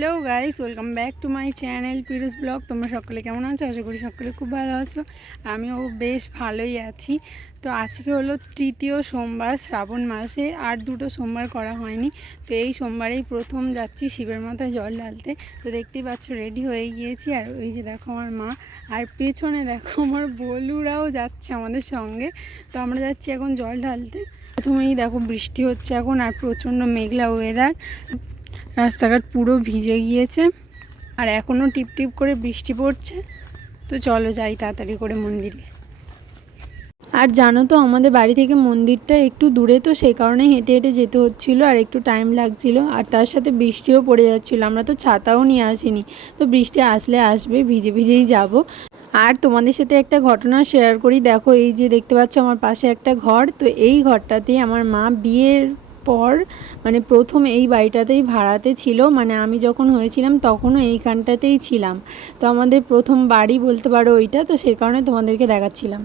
Hello guys, welcome back to my channel পিরুস blog. তোমরা সকলে কেমন আছো? আশা করি সকলে খুব ভালো আছো। আমিও বেশ ভালোই আছি। তো আজকে হলো তৃতীয় সোমবার, শ্রাবণ মাসে, আর দুটো সোমবার করা হয়নি। তো এই সোমবারেই প্রথম যাচ্ছি শিবের মাথায় জল ঢালতে। তো দেখতেই পাচ্ছ রেডি হয়ে গিয়েছি। আর ওই যে দেখো আমার মা, আর পেছনে দেখো আমার বলুরাও যাচ্ছে আমাদের সঙ্গে। তো আমরা যাচ্ছি এখন জল ঢালতে। প্রথমেই দেখো বৃষ্টি হচ্ছে এখন, আর প্রচণ্ড মেঘলা ওয়েদার রাস্তাঘাট পুরো ভিজে গিয়েছে আর এখনও টিপ টিপ করে বৃষ্টি পড়ছে। তো চলো যাই তাড়াতাড়ি করে মন্দিরে। আর জানো তো, আমাদের বাড়ি থেকে মন্দিরটা একটু দূরে, তো সেই কারণে হেঁটে হেঁটে যেতে হচ্ছিল আর একটু টাইম লাগছিল। আর তার সাথে বৃষ্টিও পড়ে যাচ্ছিল, আমরা তো ছাতাও নিয়ে আসিনি। তো বৃষ্টি আসলে আসবে, ভিজে ভিজেই যাব। আর তোমাদের সাথে একটা ঘটনা শেয়ার করি। দেখো, এই যে দেখতে পাচ্ছ, আমার পাশে একটা ঘর। তো এই ঘরটাতেই আমার মা বিয়ের পর মানে প্রথম এই বাড়িটাতেই ভাড়াতে ছিল মানে আমি যখন হয়েছিলাম তখনও এইখানটাতেই ছিলাম। তো আমাদের প্রথম বাড়ি বলতে পারো ওইটা, তো সে কারণে তোমাদেরকে দেখাচ্ছিলাম।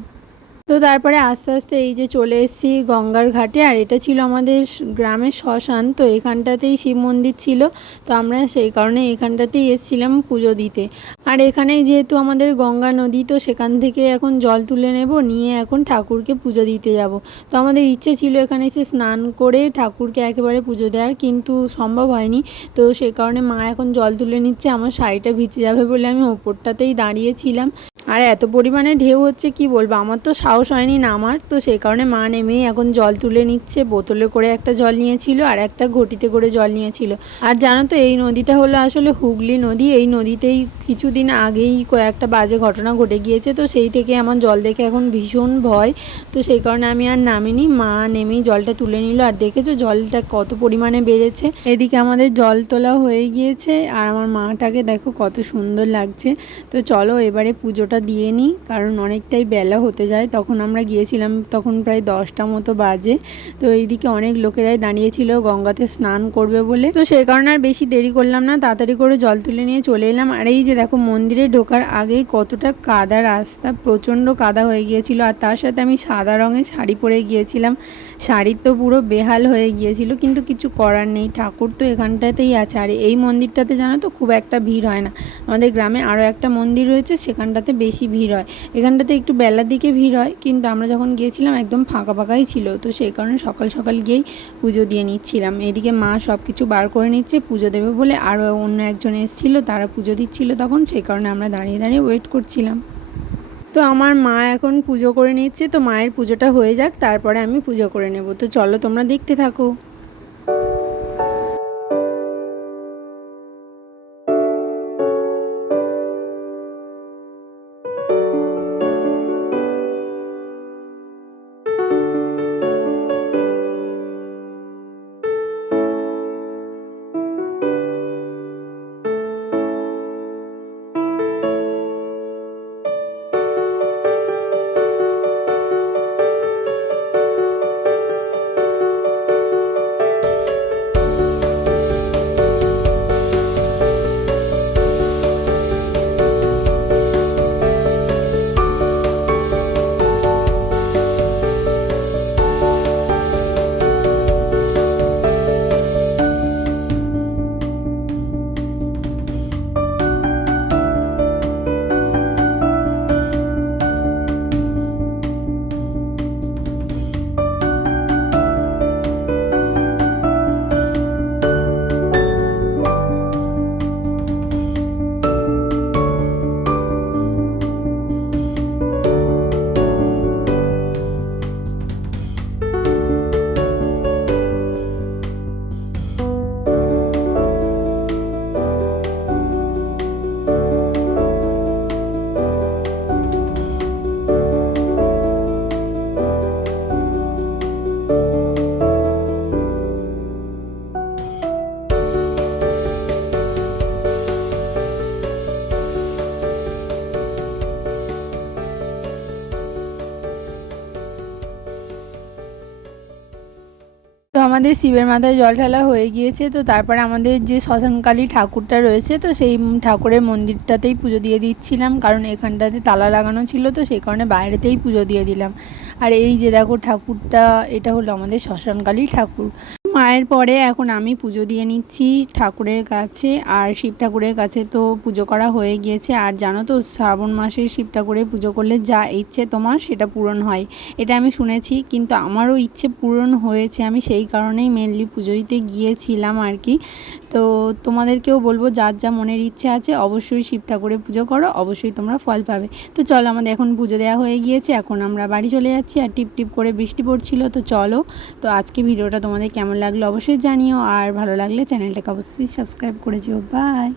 তো তারপরে আস্তে আস্তে এই যে চলে এসেছি গঙ্গার ঘাটে, আর এটা ছিল আমাদের গ্রামের শ্মশান, তো এখানটাতেই শিব মন্দির ছিল। তো আমরা সেই কারণে এখানটাতেই এসেছিলাম পুজো দিতে। আর এখানেই যেহেতু আমাদের গঙ্গা নদী, তো সেখান থেকে এখন জল তুলে নেব, নিয়ে এখন ঠাকুরকে পুজো দিতে যাব। তো আমাদের ইচ্ছে ছিল এখানে এসে স্নান করে ঠাকুরকে একেবারে পুজো দেওয়ার, কিন্তু সম্ভব হয়নি। তো সেই কারণে মা এখন জল তুলে নিচ্ছে, আমার শাড়িটা ভিজে যাবে বলে আমি ওপরটাতেই দাঁড়িয়েছিলাম আর এত পরিমাণে ঢেউ হচ্ছে, কি বলব? আমার তো সাহস হয়নি নামার, তো সেই কারণে মা নেমেই এখন জল তুলে নিচ্ছে। বোতলে করে একটা জল নিয়েছিল আর একটা ঘটিতে করে জল নিয়েছিল। আর জানো তো, এই নদীটা হলো আসলে হুগলি নদী। এই নদীতেই কিছুদিন আগেই কয়েকটা বাজে ঘটনা ঘটে গিয়েছে। তো সেই থেকে আমার জল দেখে এখন ভীষণ ভয়। তো সেই কারণে আমি আর নামিনি। মা নেমেই জলটা তুলে নিল। আর দেখেছ, জলটা কত পরিমাণে বেড়েছে। এদিকে আমাদের জল তোলা হয়ে গিয়েছে। আর আমার মাটাকে দেখো কত সুন্দর লাগছে। তো চলো, এবারে পুজোটা দিয়ে নিই, কারণ অনেকটাই বেলা হতে যায়। তখন আমরা গিয়েছিলাম, তখন প্রায় দশটা মতো বাজে। তো এইদিকে অনেক লোকেরাই দাঁড়িয়েছিল, গঙ্গাতে স্নান করবে বলে। তো সেই কারণে আর বেশি দেরি করলাম না, তাড়াতাড়ি করে জল তুলে নিয়ে চলে এলাম। আর এই যে দেখো, মন্দিরে ঢোকার আগেই কতটা কাদা রাস্তা, প্রচণ্ড কাদা হয়ে গিয়েছিল। আর তার সাথে আমি সাদা রঙের শাড়ি পরে গিয়েছিলাম। শাড়ির তো পুরো বেহাল হয়ে গিয়েছিল, কিন্তু কিছু করার নেই। ঠাকুর তো এখানটাতেই আছে। আর এই মন্দিরটাতে জানো তো, খুব একটা ভিড় হয় না। আমাদের গ্রামে আরও একটা মন্দির রয়েছে, সেখানটাতে বেশি ভিড় হয়। এখানটাতে একটু বেলার দিকে ভিড় হয়, কিন্তু আমরা যখন গিয়েছিলাম একদম ফাঁকা ফাঁকাই ছিল, তো সেই কারণে সকাল সকাল গিয়েই পুজো দিয়ে নিচ্ছিলাম। এদিকে মা সব কিছু বার করে নিচ্ছে, পুজো দেবে বলে আরও অন্য একজন এসেছিল, তারা পুজো দিচ্ছিল তখন, সেই কারণে আমরা দাঁড়িয়ে দাঁড়িয়ে ওয়েট করছিলাম। তো আমার মা এখন পুজো করে নিচ্ছে, তো মায়ের পুজোটা হয়ে যাক, তারপরে আমি পুজো করে নেব। তো চলো তোমরা দেখতে থাকো। আমাদের শিবের মাথায় জল ঢালা হয়ে গিয়েছে, তো তারপরে আমাদের যে শ্মশানকালী ঠাকুরটা রয়েছে, তো সেই ঠাকুরের মন্দিরটাতেই পুজো দিয়ে দিচ্ছিলাম, কারণ এখানটাতে তালা লাগানো ছিল, তো সেই কারণে বাইরেতেই পুজো দিয়ে দিলাম। আর এই যে দেখো ঠাকুরটা, এটা হলো আমাদের শ্মশানকালী ঠাকুর। মায়ের পরে এখন আমি পুজো দিয়ে নিচ্ছি ঠাকুরের কাছে। আর শিব ঠাকুরের কাছে তো পুজো করা হয়ে গিয়েছে। আর জানো তো, শ্রাবণ মাসে শিব ঠাকুরে পুজো করলে যা ইচ্ছে তোমার সেটা পূরণ হয়। এটা আমি শুনেছি, কিন্তু আমারও ইচ্ছে পূরণ হয়েছে। আমি সেই কারণেই মেনলি পুজো দিতে গিয়েছিলাম আর কি। তো তোমাদেরকেও বলব, যার যা মনের ইচ্ছে আছে অবশ্যই শিব ঠাকুরের পুজো করো, অবশ্যই তোমরা ফল পাবে। তো চলো, আমাদের এখন পুজো দেওয়া হয়ে গিয়েছে। এখন আমরা বাড়ি চলে যাচ্ছি আর টিপ টিপ করে বৃষ্টি পড়ছিল, তো চলো। তো আজকে ভিডিওটা তোমাদের কেমন লাগল অবশ্যই জানিও আর ভালো লাগলে চ্যানেলটাকে অবশ্যই সাবস্ক্রাইব করে যেও। বাই।